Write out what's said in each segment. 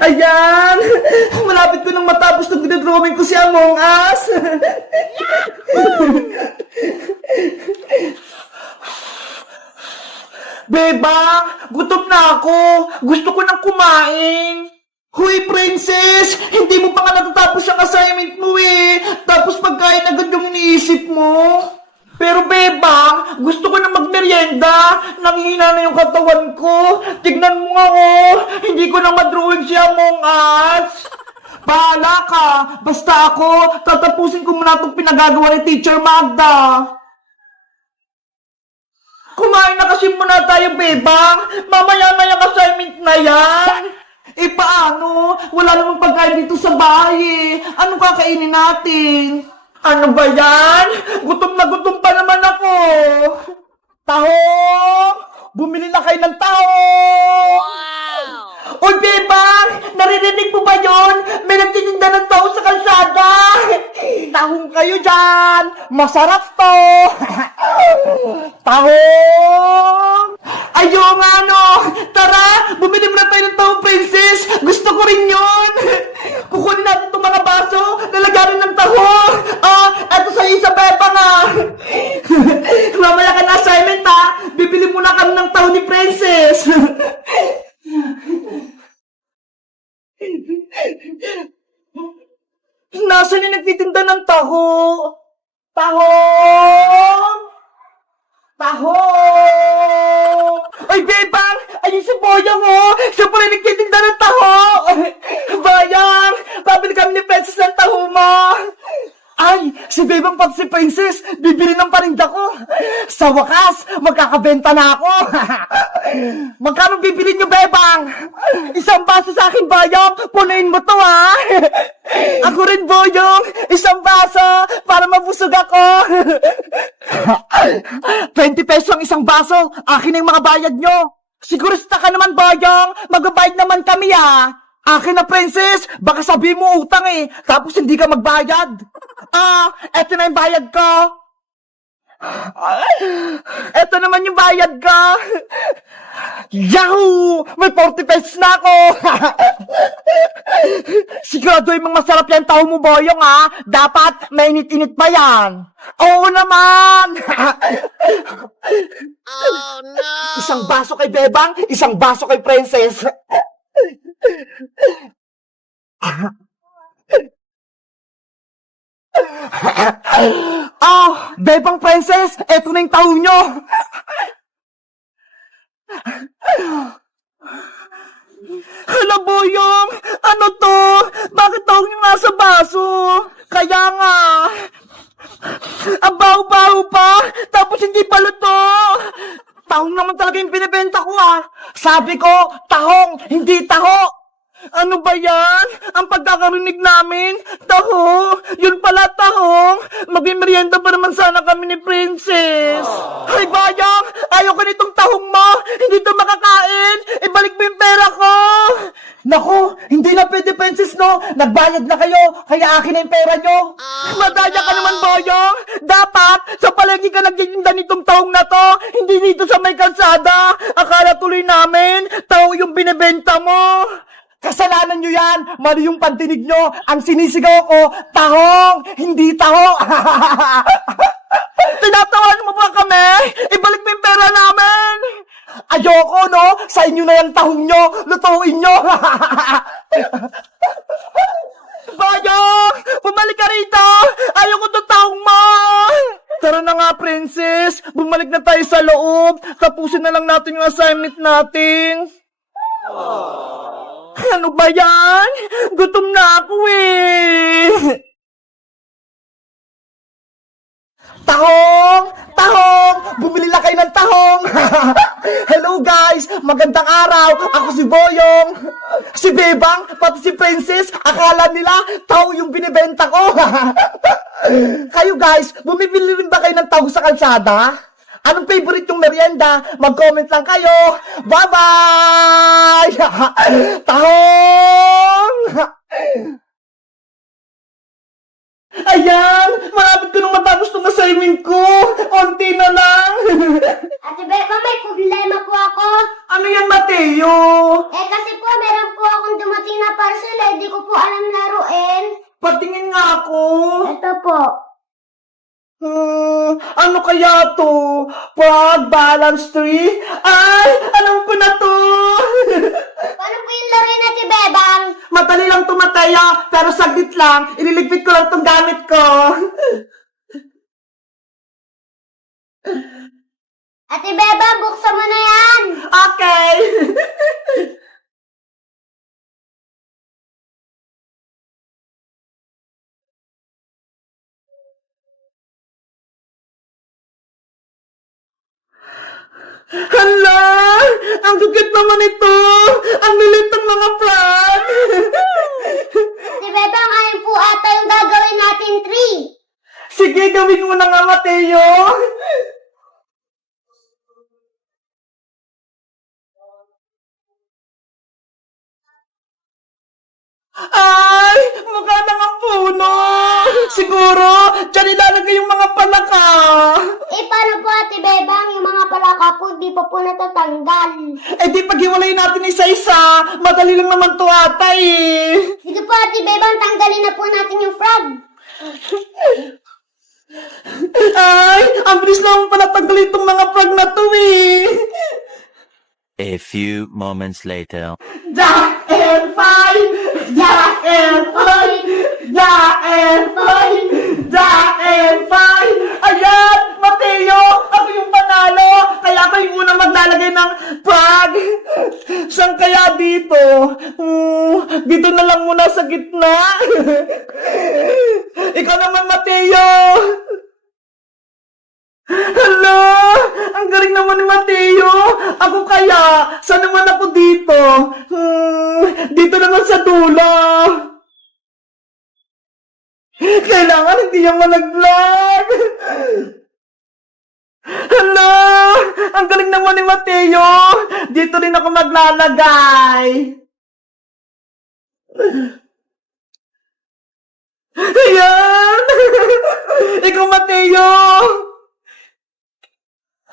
Ayan! Malapit ko nang matapos na pinadrawing ko si Among Us! Bebang! Gutom na ako! Gusto ko nang kumain! Huy, Princess! Hindi mo pa nga natatapos ang assignment mo eh! Tapos pagkain agad yung iniisip mo! Pero Bebang, gusto ko na magmerienda. Nanghina na yung katawan ko. Tignan mo nga oh. Hindi ko na madrawing si Among Us. Bahala ka. Basta ako, tatapusin ko muna itong pinagagawa ni Teacher Magda. Kumain na kasi muna tayo, Bebang. Mamaya na yung assignment na yan. Eh paano? Wala namang pagkain dito sa bahay eh. Anong kakainin natin? Ano ba yan? Gutom na gutom pa naman ako. Tahong! Bumili na kayo ng tahong! Wow! Oy, Bebang! Naririnig mo ba yun? May nagtitinda ng tahong sa kalsada! Tahong kayo dyan! Masarap to! Tahong! Ayaw nga no! Tara! Bumili mo na tayo ng tahong, Princess! Gusto ko rin yun! Kukunin natin itong mga baso, lalagarin ng tahong! Eto sa isa, Bebang ah! Mamaya ka na assignment ha! Bibili muna kami ng tahong ni Princess! Nasaan yung nagtitinda ng taho? Tahong! Tahong! Ay, Bebang! Ayun si Boyong, oh! Siya pala nagtitinda ng taho! Bayang! Pabili kami ni Princess ng taho mo! Ay! Si Bebang pati si Princess! Bibili ng parinda ko! Sa wakas! Magkakabenta na ako! Magkano bibili niyo, Bebang? Isang baso sa akin, Bayang! Punuin mo to, ha! Ako rin, Boyong! Isang baso! Para mabusog ako! 20 pesos ang isang baso! Akin ang mga bayad nyo! Sigurista ka naman, Boyong! Magbabayad naman kami, ha! Akin na, Princess! Baka sabihin mo utang eh! Tapos hindi ka magbayad! Eto na yung bayad ko! Eto naman yung bayad ko! Yahoo! May 40 pesos na ako! Siguraduhin mong masarap yan tao mo, Boyong, ha? Dapat mainit-init pa yan! Oo naman! Oh no! Isang baso kay Bebang, isang baso kay Princess! Bebang, Princess, eto na yung taho nyo. Hala, Boyong, ano to? Bakit taho nyo nasa baso? Kaya nga, ang baho-baho pa, tapos hindi pa luto. Tahong naman talaga yung binibenta ko ah. Sabi ko, tahong, hindi taho. Ano ba yan? Ang pagkakarinig namin? Taho? Yun pala tahong? Magmimerienda pa naman sana kami ni Princess. Ay, Bayang! Ayaw ko nitong tahong mo! Hindi to makakain! Ibalik mo yung pera ko! Naku! Hindi na pwede, Princess, no? Nagbayad na kayo, kaya akin na yung pera nyo. Madaya ka naman, Bayang! Dapat, sa palengke ka nagtitinda nitong tahong na to, hindi dito sa may kalsada. Akala tuloy namin, taho yung binibenta mo. Kasalanan nyo yan! Mali yung pantinig nyo! Ang sinisigaw ko, tahong! Hindi taho! Tinatawan mo ba kami? Ibalik mo yung pera namin! Ayoko, no? Sa inyo na yung tahong nyo! Lutuin nyo! Bayong! Bumalik ka rito! Ayoko itong tahong mo! Tara na nga, Princess! Bumalik na tayo sa loob! Tapusin na lang natin yung assignment natin! Ano ba yan? Gutom na ako eh! Tahong! Tahong! Bumili na kayo ng tahong! Hello guys! Magandang araw! Ako si Boyong! Si Bebang, pati si Princess, akala nila taho yung binibenta ko! Kayo guys, bumibili rin ba kayo ng taho sa kalsada? Anong favorite yung merienda? Mag-comment lang kayo! Bye-bye! Tahong! Ayan! Malapit ko nang matapos tong assignment ko! Onti na lang! Ate Beba, may problema po ako. Ano yan, Mateo? Kasi po, meron po akong dumating Ano kaya to? Pag balance tree? Ay, alam ko na to! Paano po yung laro na si Bebang? Madali lang to, Mateo, pero saglit lang. Ililigpit ko lang tong gamit ko. Ate Bebang, buksan mo na yan! Okay. Hala! Ang gugit naman ito! Ang lilit ng mga plant! Ate Bebang, ayun po ata yung gagawin natin tree. Sige, gawin mo na nga, Mateo! Ay! Mukha nang ang puno! Siguro, dyan ilalagay yung mga palaka! Paano po Ate Bebang, yung mga palaka po, di pa po natatanggal. Di paghiwalay natin isa-isa, madali lang naman to ata eh! Sige po Ate Bebang, tanggalin na po natin yung frog. Ay! Ang bilis naman pala tanggalin itong mga frog na to eh! A few moments later. Jack and fight! Jack and fight! Jack and fight! Jack and fight! Ayan! Mateo! Ako yung panalo! Kaya ako yung unang maglalagay ng frog! Saan kaya dito? Dito na lang muna sa gitna! Ikaw naman, Mateo! Hala! Ang galing naman ni Mateo! Ako kaya? Saan naman ako dito? Dito naman sa dulo! Kailangan hindi yan malaglag! Hala! Ang galing naman ni Mateo! Dito rin ako maglalagay! Ayan! Ikaw, Mateo!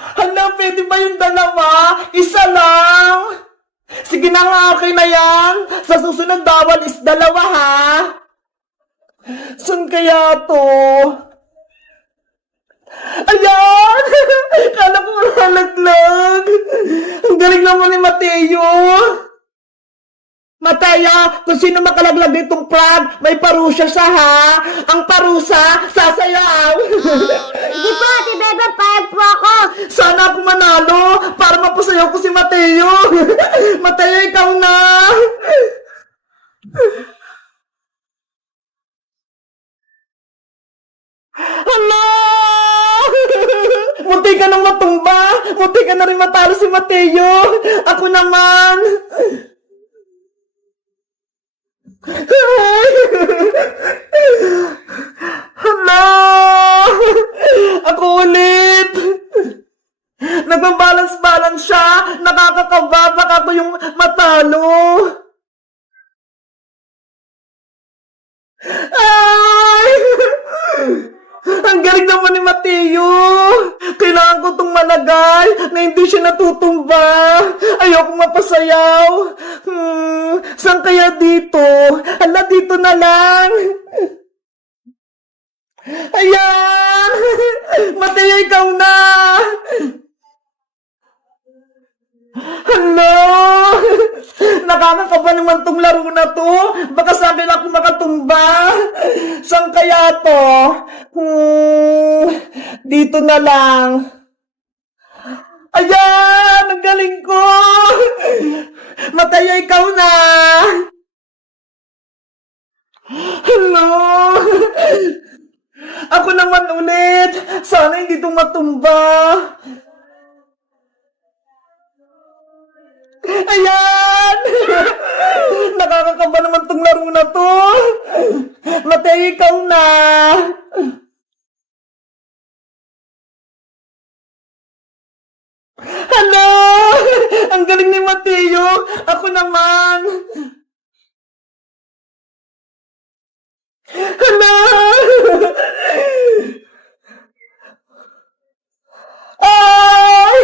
Hala, pwede ba yung dalawa? Isa lang! Sige na nga, okay na yan. Sa susunod bawal is dalawa, ha? Saan kaya to? Ayan! Kala ko malaglag. Ang galing naman ni Mateo. Mateo, kung sino makalaglag nitong frog, may parusa siya, ha? Ang parusa, sasayaw. Sige po Ate Bebang, payag po ako. Sana ako manalo para mapasayaw ko si Mateo. Mateo, ikaw na. Hala! Munti ka nang matumba. Munti ka na rin matalo si Mateo. Ako naman. Hala! Ako ulit. Nagbabalance-balance siya. Nakakakaba. Baka ako yung matalo. Ay! Ang galing naman ni Mateo. Kailangan ko itong malagay na hindi siya natutumba. Ayoko mapasayaw. Saan kaya dito? Hala, dito na lang. Ayan! Mateo, ikaw na! Hello! Nakakakaba naman tong laro na to. Baka sa akin ako makatumba. Saan kaya to? Dito na lang. Ayan! Ang galing ko! Mataya, ikaw na! Hello! Ako naman ulit! Sana hindi ito matumba! Ayan! Nakakakaba naman tong laro na to! Mateo, ikaw na! Hello! Ang galing ni Mateo! Ako naman! Hello! Ay!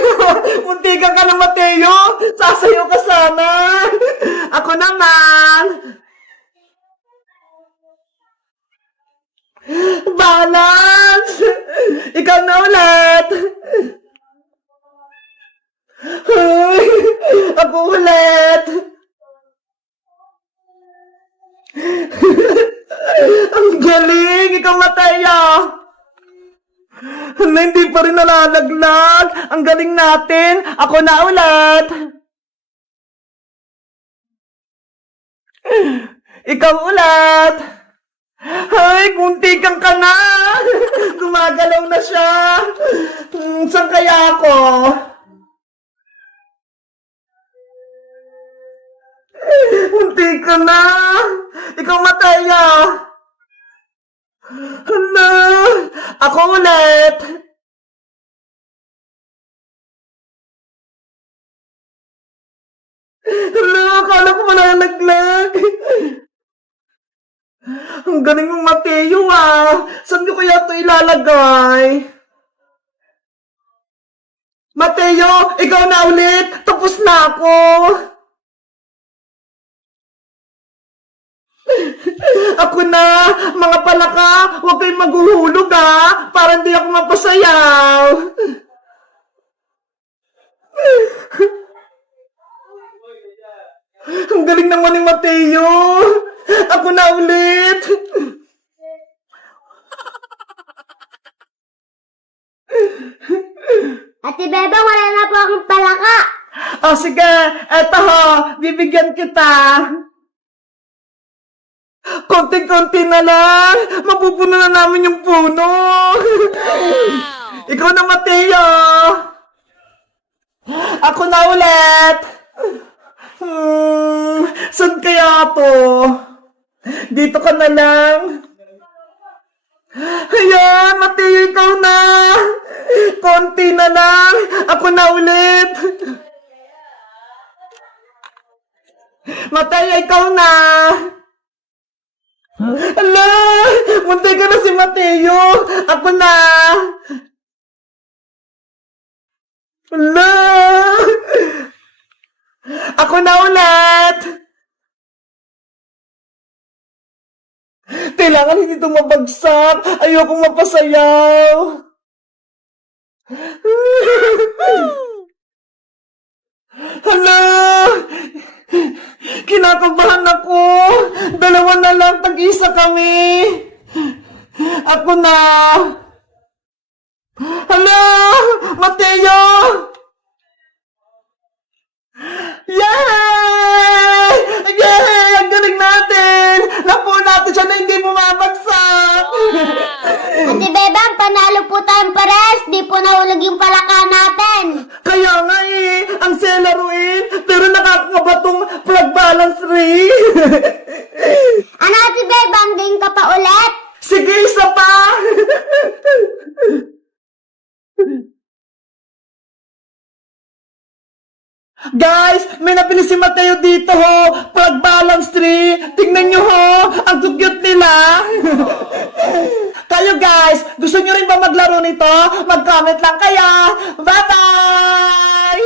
Muntikan ka na, Mateo! Sasayo ka sana! Ako naman! Balance! Ikaw na ulit! Ay, ako ulit! Ang galing! Ikaw, Mateo! Hala, hindi pa rin nalalaglag! Ang galing natin! Ako na ulit! Ikaw ulit! Ay, kunti kang ka na! Gumagalaw na siya! Saan kaya ako? Kunti ka na! Ikaw, Mataya! Hala! Ako ulit! Hala! Akala ko malalaglag! Ang galing mong Mateo ah! Saan ko kaya ito ilalagay? Mateo! Ikaw na ulit! Tapos na ako! Ako na! Mga palaka! Huwag kayong maghuhulog ah! Para hindi ako mapasayaw! Ang galing naman ni Mateo! Ako na ulit! Ate Bebang, wala na po akong palaka. Oh, sige! Eto ho! Bibigyan kita! Konting-konti na lang! Mapupuno na namin yung puno! Ikaw na, Mateo! Ako na ulit! Saan kaya to? Dito ka na lang. Ayan, Mateo, ikaw na. Konti na lang. Ako na ulit. Mateo, ikaw na. Ala, muntay ka na si Mateo. Ako na. Ala. Ako na ulit. Kailangan hindi ito mabagsak. Ayokong mapasayaw. Hala! Kinakabahan ako. Dalawa na lang, tag-isa kami. Ako na. Hala! Mateo! Yay! Yay! Ang galing natin! Napuo natin siya na hindi bumabagsak! Ate Bebang, panalo po tayong pares. Di po nahulog yung palaka natin. Kaya nga eh, ang selaruin, pero nakakabatong plug balance ring. Ano, Ate Bebang, game ka pa ulit? Sige, isa pa! Guys, may napili si Mateo dito ho. Plug balance tree. Tingnan nyo ho. Ang cute nila. Kayo guys, gusto nyo rin ba maglaro nito? Mag-comment lang kaya. Bye-bye!